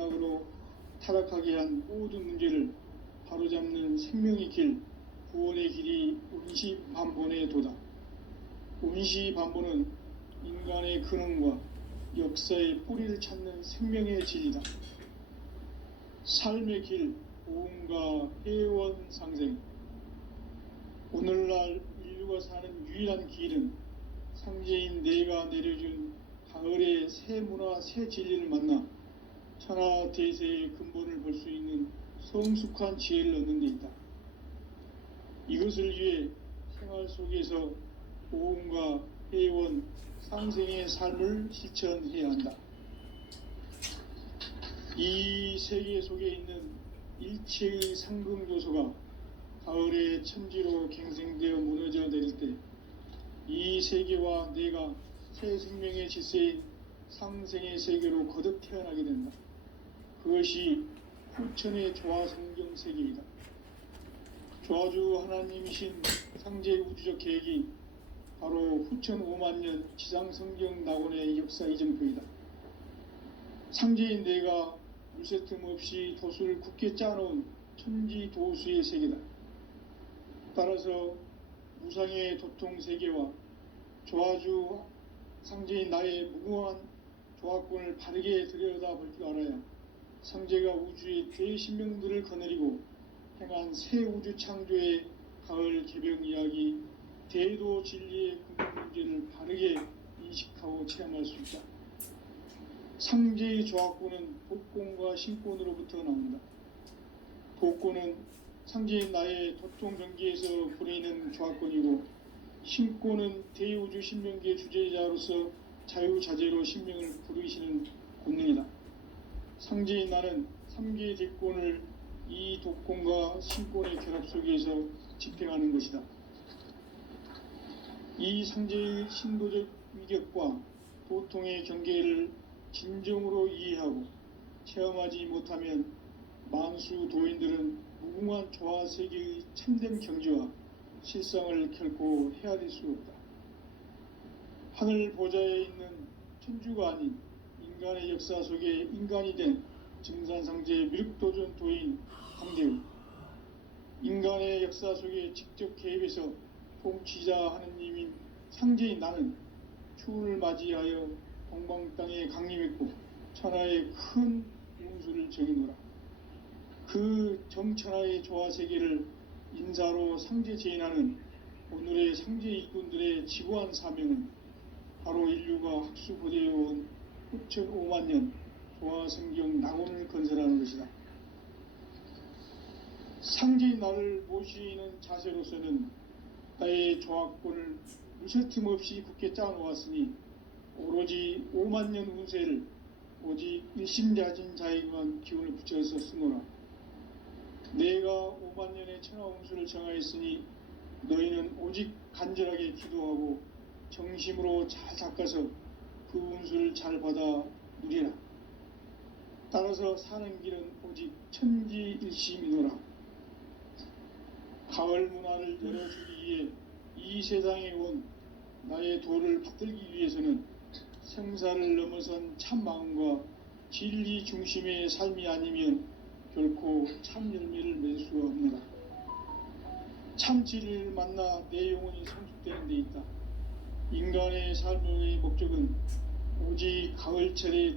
으로 타락하게 한 모든 문제를 바로잡는 생명의 길, 구원의 길이 운시반본에 도다. 운시반본은 인간의 근원과 역사의 뿌리를 찾는 생명의 진리다. 삶의 길, 보험과 회원 상생. 오늘날 인류가 사는 유일한 길은 상제인 내가 내려준 가을의 새 문화, 새 진리를 만나 천하 대세의 근본을 볼 수 있는 성숙한 지혜를 얻는 데 있다. 이것을 위해 생활 속에서 보험과 회원, 상생의 삶을 실천해야 한다. 이 세계 속에 있는 일체의 상금 요소가 가을의 천지로 갱생되어 무너져 내릴 때 이 세계와 내가 새 생명의 질서인 상생의 세계로 거듭 태어나게 된다. 그것이 후천의 조화성경 세계이다. 조화주 하나님이신 상제 우주적 계획이 바로 후천 5만년 지상성경 낙원의 역사 이정표이다. 상제인 내가 물새틈 없이 도수를 굳게 짜놓은 천지도수의 세계다. 따라서 무상의 도통세계와 조화주 상제인 나의 무궁한 조화권을 바르게 들여다볼 줄 알아야 상제가 우주의 대신명들을 거느리고 행한 새 우주 창조의 가을 개벽 이야기, 대도 진리의 근본 문제를 바르게 인식하고 체험할 수 있다. 상제의 조화권은 복권과 신권으로부터 나온다. 복권은 상제인 나의 도통전기에서 부리는 조화권이고, 신권은 대우주 신명기의 주제자로서 자유자재로 신명을 부르시는 권능이다. 상제인 나는 3개의 대권을 이 독권과 신권의 결합 속에서 집행하는 것이다. 이 상제의 신도적 위격과 도통의 경계를 진정으로 이해하고 체험하지 못하면 만수 도인들은 무궁한 조화세계의 참된 경지와 실상을 결코 헤아릴 수 없다. 하늘 보좌에 있는 천주가 아닌 인간의 역사 속에 인간이 된 증산상제 미륵도전 도인 강대우, 인간의 역사 속에 직접 개입해서 통치자 하느님인 상제인 나는 추운을 맞이하여 동방 땅에 강림했고 천하의 큰 운수를 정해노라. 그 정천하의 조화세계를 인사로 상제 제인하는 오늘의 상제 일꾼들의 지고한 사명은 바로 인류가 학수고대해온 후천 5만년 조화성경 낙원을 건설하는 것이다. 상제인 나를 모시는 자세로서는 나의 조화권을 무쇠틈 없이 굳게 짜놓았으니 오로지 5만년 운세를 오직 일심자진 자에게만 기운을 붙여서 쓰노라. 내가 5만년의 천하 운수를 정하였으니 너희는 오직 간절하게 기도하고 정심으로 잘 닦아서 그 운수를 잘 받아 누리라. 따라서 사는 길은 오직 천지일심이노라. 가을 문화를 열어주기 위해 이 세상에 온 나의 도를 받들기 위해서는 생사를 넘어선 참 마음과 진리 중심의 삶이 아니면 결코 참 열매를 맺을 수가 없노라. 참 진리를 만나 내 영혼이 성숙되는 데 있다. 인간의 삶의 목적은 오직 가을철의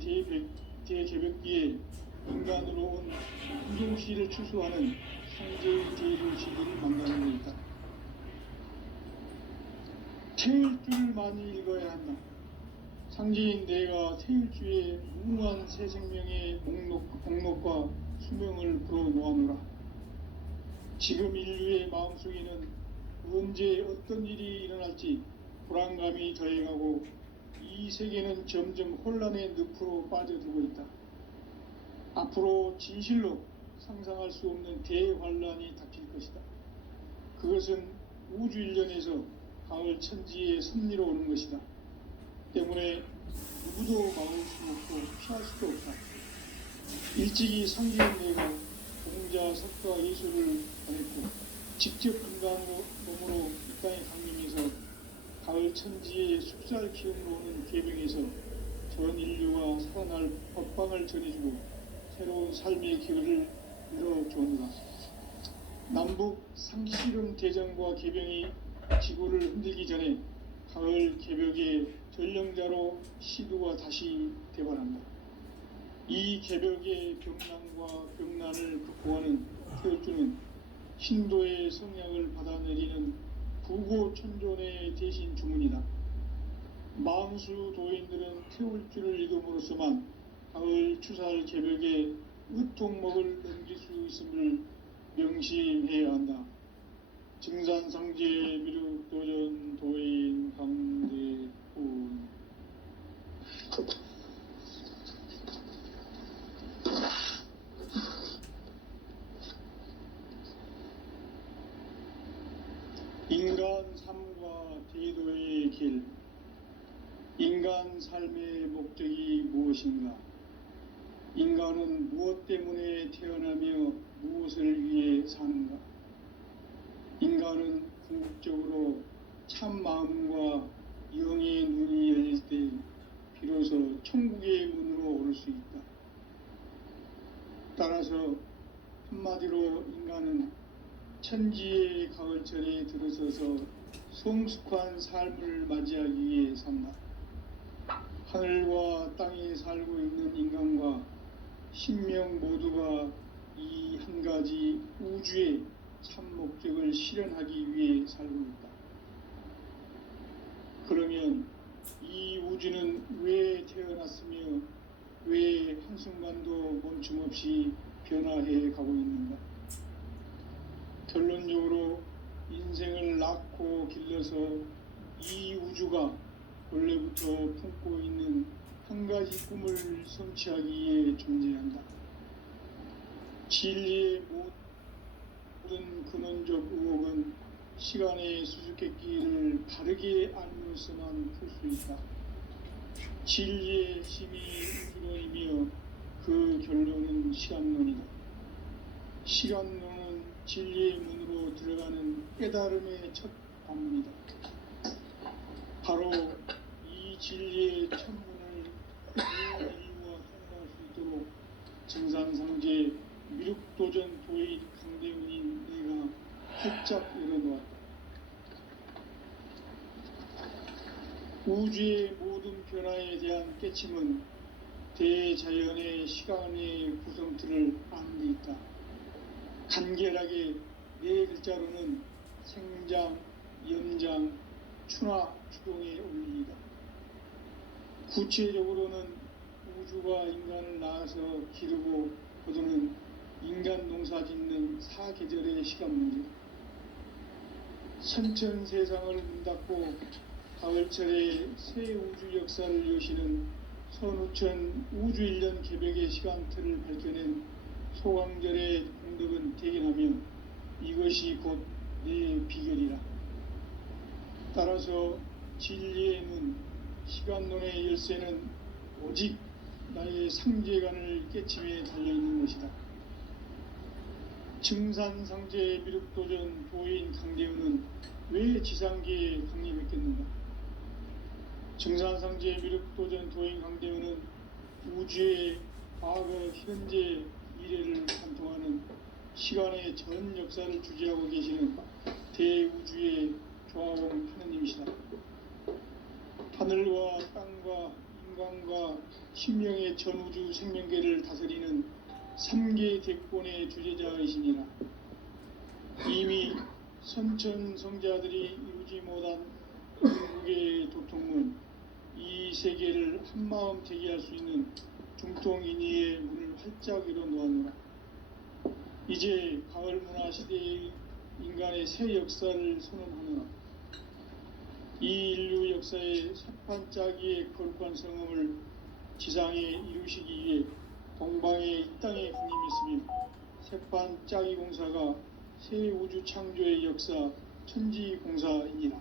대개벽기에 인간으로 온 우종시를 추수하는 상제의 대조시기를 만나는 데 있다. 태일줄만이 읽어야 한다. 상제인 내가 태일주의 무궁한 새 생명의 목록과 수명을 불어놓아노라. 지금 인류의 마음속에는 언제 어떤 일이 일어날지 불안감이 더해가고 이 세계는 점점 혼란의 늪으로 빠져들고 있다. 앞으로 진실로 상상할 수 없는 대환란이 닥칠 것이다. 그것은 우주 일련에서 가을 천지의 섭리로 오는 것이다. 때문에 누구도 막을 수 없고 피할 수도 없다. 일찍이 상제인 내가 공자, 석가, 예술을 보냈고 직접 인간으로 이 땅에 강림해서 가을 천지의 숲살 기운으로 오는 계명에서 전 인류와 살아날 법방을 전해주고 삶의 길을 열어주었노라. 남북 상씨름 대전과 개병이 지구를 흔들기 전에 가을 개벽의 전령자로 시두가 다시 대발한다. 이 개벽의 병난과 병난을 극복하는 태울주는 신도의 성약을 받아내리는 부고천존의 대신 주문이다. 만수 도인들은 태울주를 읽음으로써만 가을 추살 개벽의 으통목을 넘길 수 있음을 명심해야 한다. 증산상제 미륵도전 도인 강대훈. 인간 삶과 대도의 길. 인간 삶의 목적이 무엇인가? 인간은 무엇 때문에 태어나며 무엇을 위해 사는가? 인간은 궁극적으로 참 마음과 영의 눈이 열릴 때 비로소 천국의 문으로 오를 수 있다. 따라서 한마디로 인간은 천지의 가을철에 들어서서 성숙한 삶을 맞이하기 위해 산다. 하늘과 땅에 살고 있는 인간과 신명 모두가 이 한 가지 우주의 참 목적을 실현하기 위해 살고 있다. 그러면 이 우주는 왜 태어났으며 왜 한순간도 멈춤없이 변화해 가고 있는가? 결론적으로 인생을 낳고 길러서 이 우주가 원래부터 품고 있는 한 가지 꿈을 성취하기 위해 존재한다. 진리의 모든 근원적 의혹은 시간의 수수께끼를 바르게 알면서만 풀 수 있다. 진리의 힘이 우주론이며 그 결론은 시간론이다. 시간론은 진리의 문으로 들어가는 깨달음의 첫 관문이다. 바로 이 진리의 첫문을 인류와 통과할 수 있도록 증산상제 미륵도전 도인 강대훈인 내가 활짝 열어놓았다. 우주의 모든 변화에 대한 깨침은 대자연의 시간의 구성틀을 아는 데 있다. 간결하게 네 글자로는 생장, 연장, 추나 추동의 원리이다. 구체적으로는 우주가 인간을 낳아서 기르고 거두는 인간 농사 짓는 사계절의 시간문이다. 선천세상을 문 닫고 가을철에 새 우주 역사를 여시는 선우천 우주일년 개벽의 시간틀을 밝혀낸 소강절의 공덕은 대견하며 이것이 곧 내 비결이라. 따라서 진리의 문, 시간론의 열쇠는 오직 나의 상제관을 깨침에 달려있는 것이다. 증산상제 미륵도전 도인 강대훈은 왜 지상계에 강림했겠는가? 증산상제 미륵도전 도인 강대훈은 우주의 과거, 현재, 미래를 관통하는 시간의 전 역사를 주재하고 계시는 대우주의 조화원 하느님이시다. 하늘과 땅과 인간과 신명의 전우주 생명계를 다스리는 3계 대권의 주재자이시니라. 이미 선천성자들이 이루지 못한 궁극의 도통문, 이 세계를 한마음 대기할 수 있는 중통인의의 문을 활짝 열어놓았노라. 이제 가을 문화 시대의 인간의 새 역사를 선언하노라. 이 인류 역사의 새판짜기의 거룩한 성음을 지상에 이루시기 위해 동방에 이 땅에 강림했으며 새판짜기 공사가 새 우주 창조의 역사 천지공사이니라.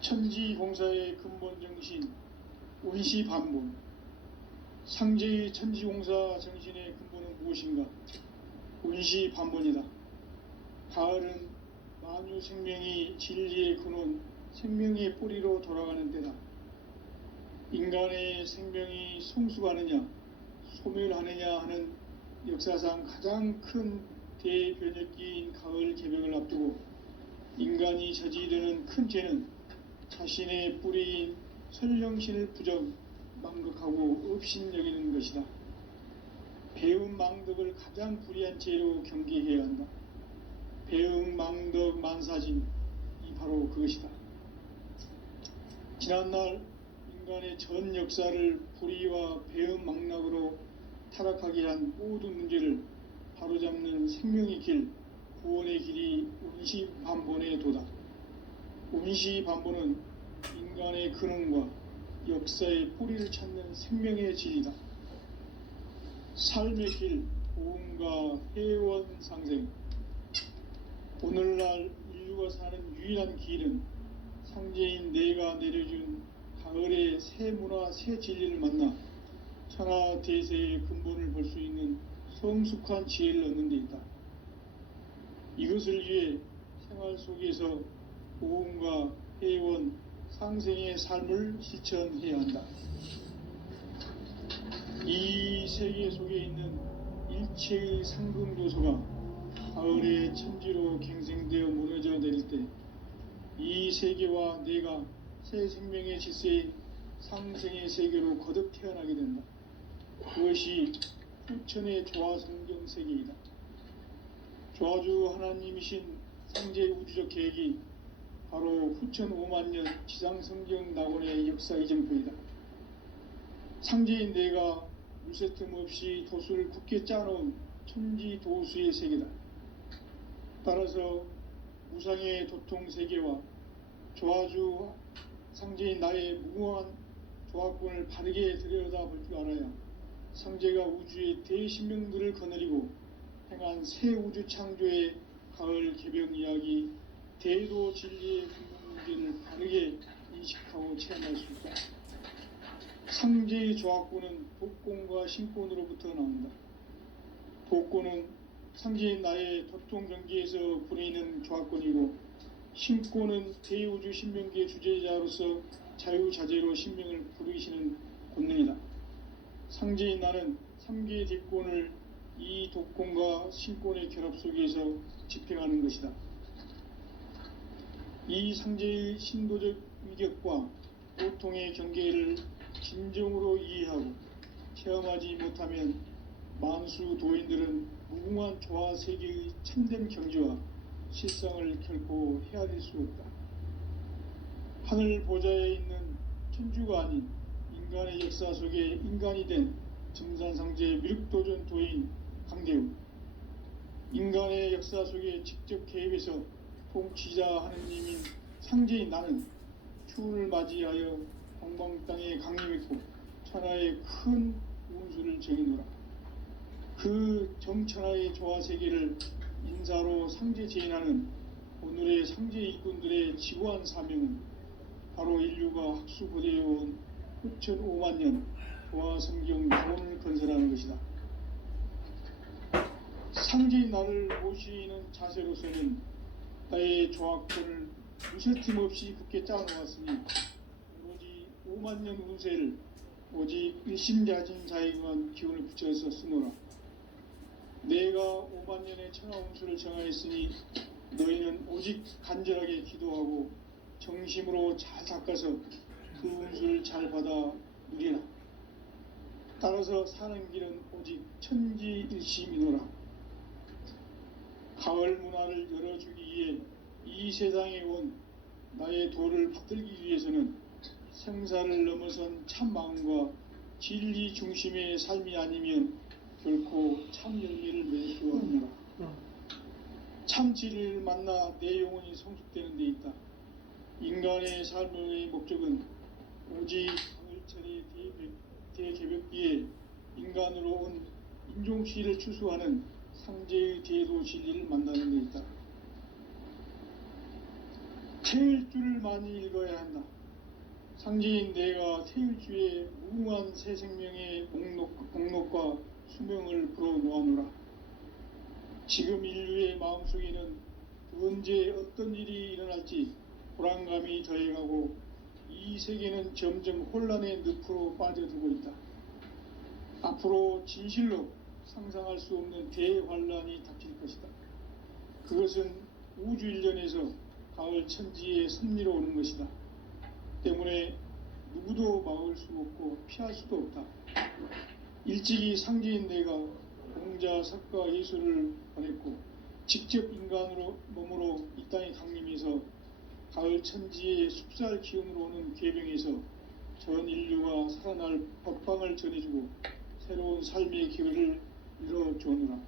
천지공사의 근본 정신 원시반본, 상제의 천지공사 정신의 근본은 무엇인가? 원시반본이다. 가을은 만유 생명이 진리의 근원, 생명의 뿌리로 돌아가는 때다. 인간의 생명이 성숙하느냐, 소멸하느냐 하는 역사상 가장 큰 대변혁기인 가을 개벽을 앞두고 인간이 저지르는 큰 죄는 자신의 뿌리인 설령신을 부정 망극하고 업신여기는 것이다. 배움 망덕을 가장 불의한 죄로 경계해야 한다. 배움 망덕 만사진이 바로 그것이다. 지난날 인간의 전 역사를 불의와 배움 망락으로 타락하게 한 모든 문제를 바로잡는 생명의 길, 구원의 길이 운시반본의 도다. 운시반본은 인간의 근원과 역사의 뿌리를 찾는 생명의 진리다. 삶의 길, 보험과 회원 상생. 오늘날 인류가 사는 유일한 길은 상제인 내가 내려준 가을의 새 문화, 새 진리를 만나 천하 대세의 근본을 볼 수 있는 성숙한 지혜를 얻는 데 있다. 이것을 위해 생활 속에서 보험과 회원, 상생의 삶을 실천해야 한다. 이 세계 속에 있는 일체의 상금 요소가 가을의 천지로 갱생되어 무너져 내릴 때 이 세계와 내가 새 생명의 질서인 상생의 세계로 거듭 태어나게 된다. 그것이 후천의 조화성경 세계이다. 조화주 하나님이신 상제 우주적 계획이 바로 후천 5만년 지상성경 낙원의 역사 이정표이다. 상제인 내가 물새틈 없이 도수를 굳게 짜놓은 천지 도수의 세계다. 따라서 무상의 도통 세계와 조화주 상제인 나의 무궁한 조화권을 바르게 들여다볼 줄 알아야 상제가 우주의 대신명들을 거느리고 행한 새 우주 창조의 가을 개벽 이야기, 대도 진리의 근본 문제를 바르게 인식하고 체험할 수 있다. 상제의 조화권은 독권과 신권으로부터 나온다. 독권은 상제인 나의 도통 경계에서 부리는 조화권이고, 신권은 대우주 신명기의 주제자로서 자유자재로 신명을 부르시는 권능이다. 상제인 나는 3개의 대권을 이 독권과 신권의 결합 속에서 집행하는 것이다. 이 상제의 신도적 위격과 보통의 경계를 진정으로 이해하고 체험하지 못하면 만수 도인들은 무궁한 조화 세계의 참된 경지와 실상을 결코 헤아릴 수 없다. 하늘 보좌에 있는 천주가 아닌 인간의 역사 속에 인간이 된 증산상제 미륵도전 도인 강대우, 인간의 역사 속에 직접 개입해서 통치자 하느님인 상제인 나는 추운을 맞이하여 광방 땅에 강림했고 천하의 큰 운수를 정해놓으라. 그 정천하의 조화세계를 인사로 상제 제인하는 오늘의 상제 일꾼들의 지고한 사명은 바로 인류가 학수고대해온 후천 5만년 조화성경 기원을 건설하는 것이다. 상제인 나를 모시는 자세로서는 나의 조화권을 무쇠틈 없이 굳게 짜놓았으니 오로지 5만년 운세를 오직 일심자진 자에게만 기운을 붙여서 쓰노라. 내가 5만년의 천하 운수를 정하였으니 너희는 오직 간절하게 기도하고 정심으로 잘 닦아서 그 운수를 잘 받아 누리라. 따라서 사는 길은 오직 천지일심이노라. 가을 문화를 열어주기 위해 이 세상에 온 나의 도를 받들기 위해서는 생사를 넘어선 참 마음과 진리 중심의 삶이 아니면 결코 참 열매를 맺을 수 없느라. 참 진리를 만나 내 영혼이 성숙되는 데 있다. 인간의 삶의 목적은 오직 가을철의 대개벽기에 인간으로 온 인종시를 추수하는 상제의 대도 진리를 만나는 데 있다. 태일주를 많이 읽어야 한다. 상제인 내가 태일주의 무궁한 새 생명의 목록과 수명을 불어놓아노라. 지금 인류의 마음속에는 언제 어떤 일이 일어날지 불안감이 더해가고 이 세계는 점점 혼란의 늪으로 빠져들고 있다. 앞으로 진실로 상상할 수 없는 대환란이 닥칠 것이다. 그것은 우주 일련에서 가을 천지의 섭리로 오는 것이다. 때문에 누구도 막을 수 없고 피할 수도 없다. 일찍이 상제인 내가 공자, 석가, 예수를 보냈고 직접 인간으로 몸으로 이 땅에 강림해서 가을 천지의 숲살 기운으로 오는 계병에서 전 인류가 살아날 법방을 전해주고 새로운 삶의 기회를 열어주오노라.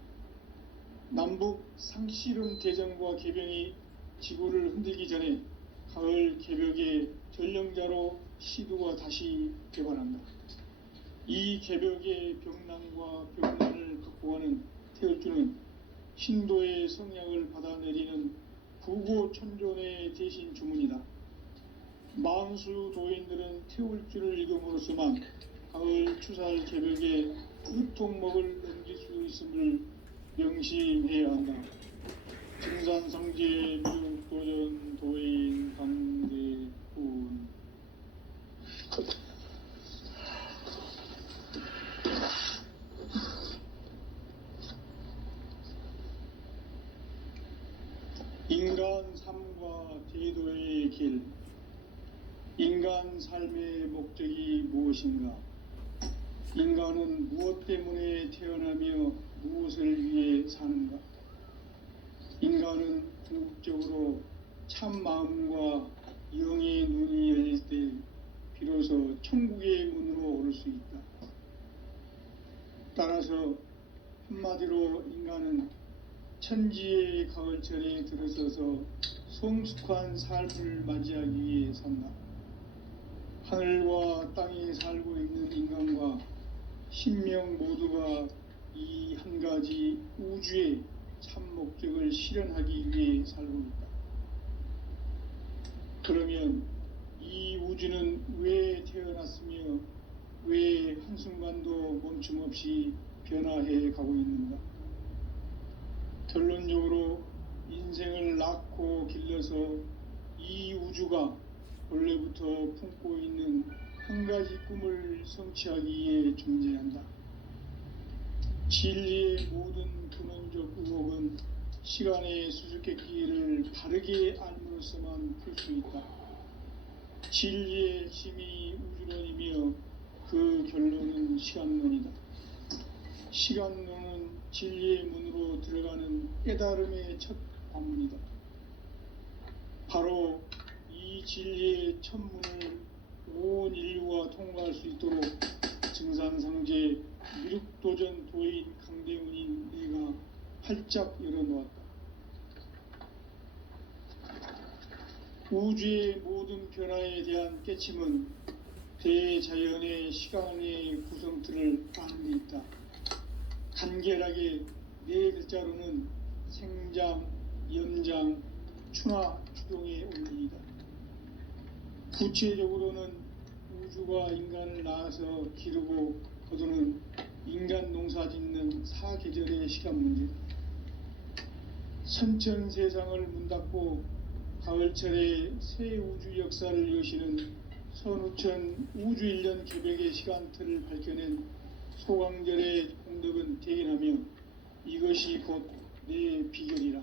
남북 상씨름 대전과 계병이 지구를 흔들기 전에 가을 개벽의 전령자로 시두가 다시 개관한다. 이 개벽의 병난과 병난을 극복하는 태울주는 신도의 성약을 받아내리는 부고천존의 대신 주문이다. 만수 도인들은 태울주를 읽음으로써만 가을 추살 개벽의 끝통목을 넘길 수 있음을 명심해야 한다. 증산성제 미륵도전 도인 강대군. 인간 삶과 제도의 길. 인간 삶의 목적이 무엇인가? 인간은 무엇 때문에 태어나며 무엇을 위해 사는가? 인간은 궁극적으로 참 마음과 영의 눈이 열릴 때 비로소 천국의 문으로 오를 수 있다. 따라서 한마디로 인간은 천지의 가을철에 들어서서 성숙한 삶을 맞이하기 위해 산다. 하늘과 땅에 살고 있는 인간과 신명 모두가 이 한 가지 우주의 참 목적을 실현하기 위해 살고 있다. 그러면 이 우주는 왜 태어났으며 왜 한순간도 멈춤없이 변화해 가고 있는가? 결론적으로 인생을 낳고 길러서 이 우주가 원래부터 품고 있는 한 가지 꿈을 성취하기 위해 존재한다. 진리의 모든 근원적 의혹은 시간의 수수께끼를 바르게 알므로써만 풀 수 있다. 진리의 핵심이 우주론이며 그 결론은 시간론이다. 시간론은 진리의 문으로 들어가는 깨달음의 첫 관문이다. 바로 이 진리의 첫 문을 온 인류가 통과할 수 있도록 증산상제 미륵도전 도인 강대훈인 내가 활짝 열어놓았다. 우주의 모든 변화에 대한 깨침은 대자연의 시간의 구성틀을 아는 데 있다. 간결하게 네 글자로는 생장, 연장, 추나 추동의 원리이다. 구체적으로는 우주가 인간을 낳아서 기르고 거두는 인간 농사 짓는 사계절의 시간 문제. 선천 세상을 문 닫고 가을철에 새 우주 역사를 여시는 선우천 우주 일년 개벽의 시간틀을 밝혀낸 소강절의 공덕은 대견하며 이것이 곧 내 비결이라.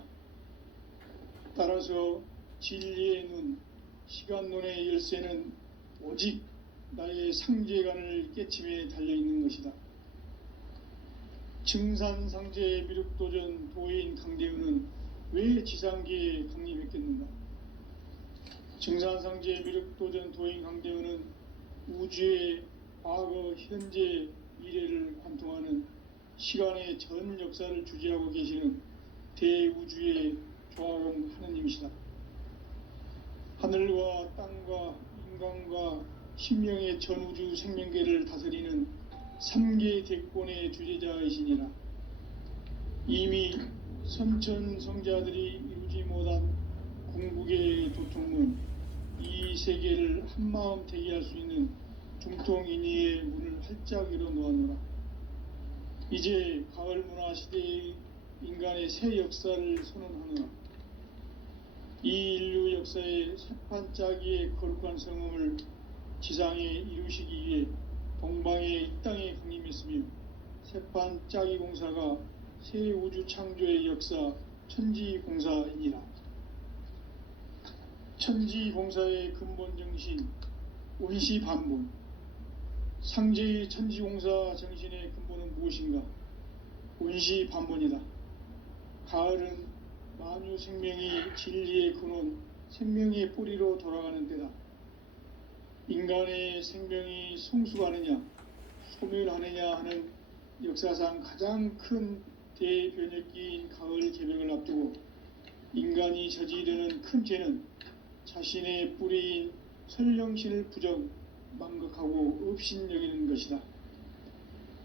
따라서 진리의 눈, 시간론의 열쇠는 오직 나의 상제관을 깨침에 달려있는 것이다. 증산상제 미륵도전 도인 강대훈은 왜 지상계에 강림했겠는가? 증산상제 미륵도전 도인 강대훈은 우주의 과거, 현재, 미래를 관통하는 시간의 전 역사를 주재하고 계시는 대우주의 조화원 하느님이시다. 하늘과 땅과 인간과 신명의 전우주 생명계를 다스리는 3개 대권의 주재자이시니라. 이미 선천성자들이 이루지 못한 궁극의 도통문, 이 세계를 한마음 대기할 수 있는 중통인의의 문을 활짝 열어놓았노라. 이제 가을 문화 시대의 인간의 새 역사를 선언하노라. 이 인류 역사의 새판짜기의 거룩한 성음을 지상에 이루시기 위해 동방의 이 땅에 강림했으며 세판 짜기 공사가 새 우주 창조의 역사 천지공사이니라. 천지공사의 근본 정신 원시반본. 상제의 천지공사 정신의 근본은 무엇인가? 원시반본이다. 가을은 만유 생명이 진리의 근원, 생명의 뿌리로 돌아가는 때다. 인간의 생명이 성숙하느냐, 소멸하느냐 하는 역사상 가장 큰 대변혁기인 가을 개벽을 앞두고 인간이 저지르는 큰 죄는 자신의 뿌리인 설령신을 부정, 망각하고 업신여기는 것이다.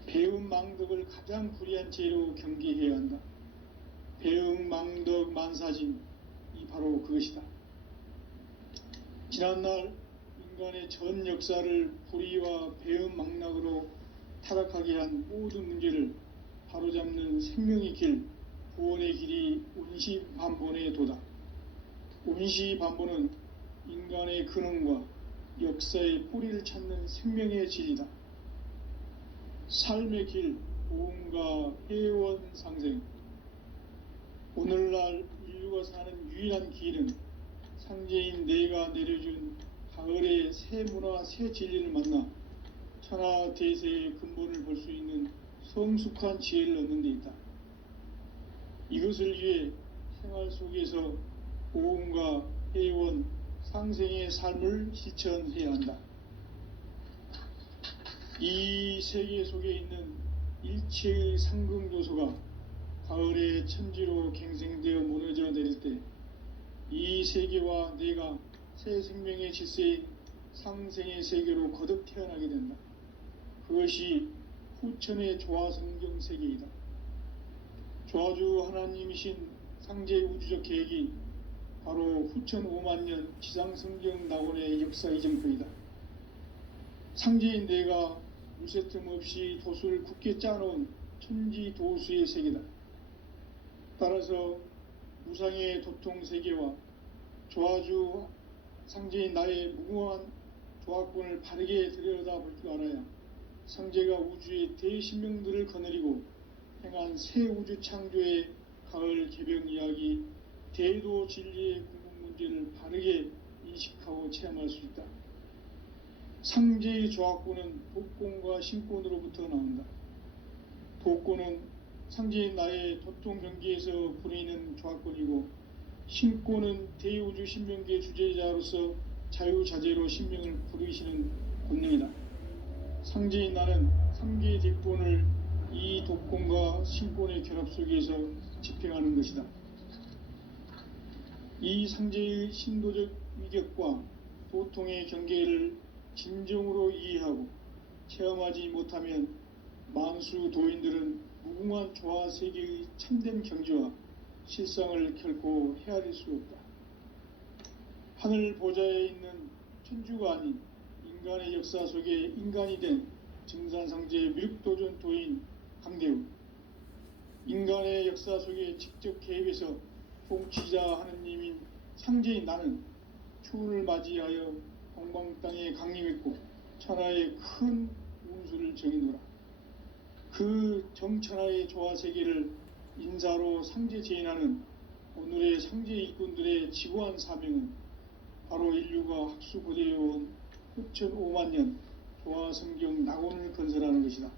배음 망덕을 가장 불의한 죄로 경계해야 한다. 배음 망덕 만사진이 바로 그것이다. 지난날 인간의 전 역사를 불의와 배음 망락으로 타락하게 한 모든 문제를 바로잡는 생명의 길, 구원의 길이 원시반본의 도다. 원시반본은 인간의 근원과 역사의 뿌리를 찾는 생명의 진리다. 삶의 길, 보험과 회원 상생. 오늘날 인류가 사는 유일한 길은 상제인 내가 내려준 가을의 새 문화, 새 진리를 만나 천하 대세의 근본을 볼 수 있는 성숙한 지혜를 얻는 데 있다. 이것을 위해 생활 속에서 보험과 회원, 상생의 삶을 실천해야 한다. 이 세계 속에 있는 일체의 상극 요소가 가을의 천지로 갱생되어 무너져 내릴 때 이 세계와 내가 새 생명의 질서인 상생의 세계로 거듭 태어나게 된다. 그것이 후천의 조화성경 세계이다. 조화주 하나님이신 상제 우주적 계획이 바로 후천 5만년 지상성경 낙원의 역사 이정표이다. 상제인 내가 무쇠틈 없이 도수를 굳게 짜놓은 천지도수의 세계다. 따라서 무상의 도통 세계와 조화주 상제인 나의 무궁한 조화권을 바르게 들여다볼 줄 알아야 상제가 우주의 대신명들을 거느리고 행한 새 우주 창조의 가을 개벽 이야기, 대도 진리의 궁극 문제를 바르게 인식하고 체험할 수 있다. 상제의 조화권은 도권과 신권으로부터 나온다. 도권은 상제인 나의 도통 경계에서 부리는 조화권이고, 신권은 대우주 신명계 주제자로서 자유자재로 신명을 부르시는 권능이다. 상제인 나는 3개의 뒷권을 이 도권과 신권의 결합 속에서 집행하는 것이다. 이 상제의 신도적 위격과 도통의 경계를 진정으로 이해하고 체험하지 못하면 만수 도인들은 무궁한 조화 세계의 참된 경지와 실상을 결코 헤아릴 수 없다. 하늘 보좌에 있는 천주가 아닌 인간의 역사 속에 인간이 된 증산상제 미륵도전 도인 강대우, 인간의 역사 속에 직접 개입해서 통치자 하느님인 상제인 나는 추운을 맞이하여 동방 땅에 강림했고 천하의 큰 운수를 정의노라. 그 정천하의 조화세계를 인사로 상제 제인하는 오늘의 상제 일꾼들의 지고한 사명은 바로 인류가 학수고대해온 후천 5만년 조화성경 낙원을 건설하는 것이다.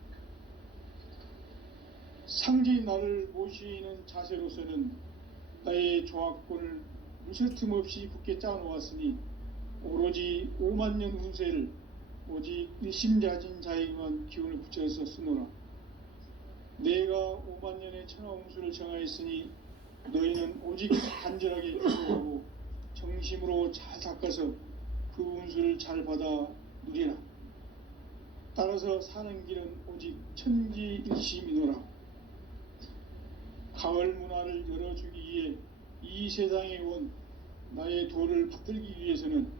상제인 나를 모시는 자세로서는 나의 조화권을 무쇠틈 없이 굳게 짜놓았으니 오로지 5만년 운세를 오직 일심자진 자에게만 기운을 붙여서 쓰노라. 내가 5만년의 천하운수를 정하였으니 너희는 오직 간절하게 기도하고 정심으로 잘 닦아서 그 운수를 잘 받아 누리라. 따라서 사는 길은 오직 천지일심이노라. 가을 문화를 열어주기 위해 이 세상에 온 나의 도를 받들기 위해서는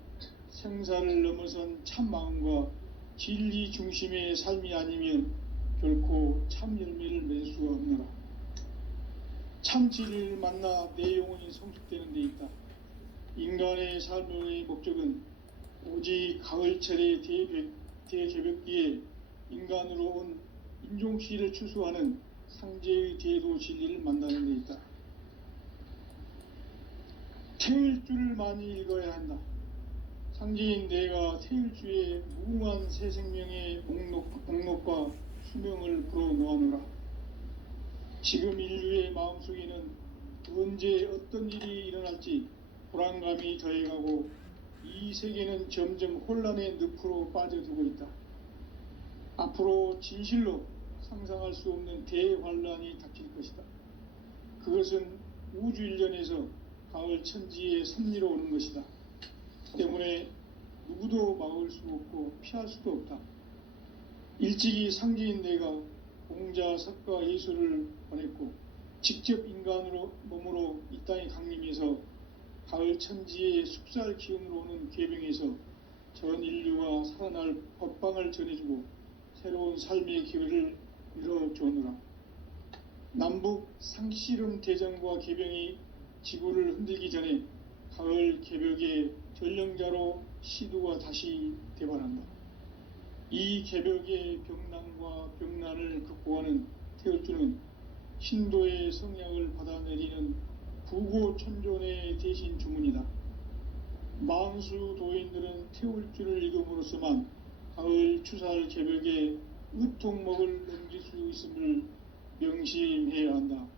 생사를 넘어선 참 마음과 진리 중심의 삶이 아니면 결코 참 열매를 맺을 수가 없노라. 참 진리를 만나 내 영혼이 성숙되는 데 있다. 인간의 삶의 목적은 오직 가을철의 대개벽기에 인간으로 온 인종시를 추수하는 상제의 제도 진리를 만나는 데 있다. 태일주를 많이 읽어야 한다. 상제인 내가 태일주의 무궁한 새 생명의 목록과 수명을 불어놓아노라. 지금 인류의 마음속에는 언제 어떤 일이 일어날지 불안감이 더해가고 이 세계는 점점 혼란의 늪으로 빠져들고 있다. 앞으로 진실로 상상할 수 없는 대환란이 닥칠 것이다. 그것은 우주 일련에서 가을 천지의 섭리로 오는 것이다. 때문에 누구도 막을 수 없고 피할 수도 없다. 일찍이 상제인 내가 공자, 석가, 예수를 보냈고 직접 인간으로 몸으로 이 땅에 강림해서 가을 천지의 숙살 기운으로 오는 계병에서 전 인류가 살아날 법방을 전해주고 새로운 삶의 기회를 열어주느라. 남북 상씨름 대전과 계병이 지구를 흔들기 전에 가을 개벽의 전령자로 시두가 다시 대발한다. 이 개벽의 병난과 병난을 극복하는 태울주는 신도의 성향을 받아내리는 부고천존의 대신 주문이다. 만수 도인들은 태울주를 읽음으로써만 가을 추살 개벽의 의통목을 넘길 수 있음을 명심해야 한다.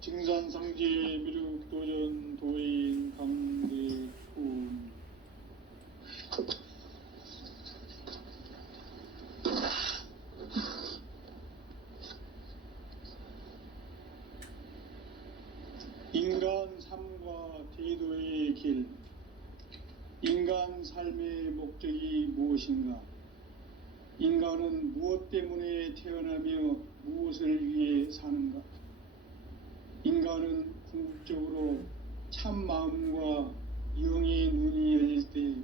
증산상제 미륵도전 도인 강대훈. 인간 삶과 제도의 길. 인간 삶의 목적이 무엇인가? 인간은 무엇 때문에 태어나며 무엇을 위해 사는가? 인간은 궁극적으로 참 마음과 영의 눈이 열릴 때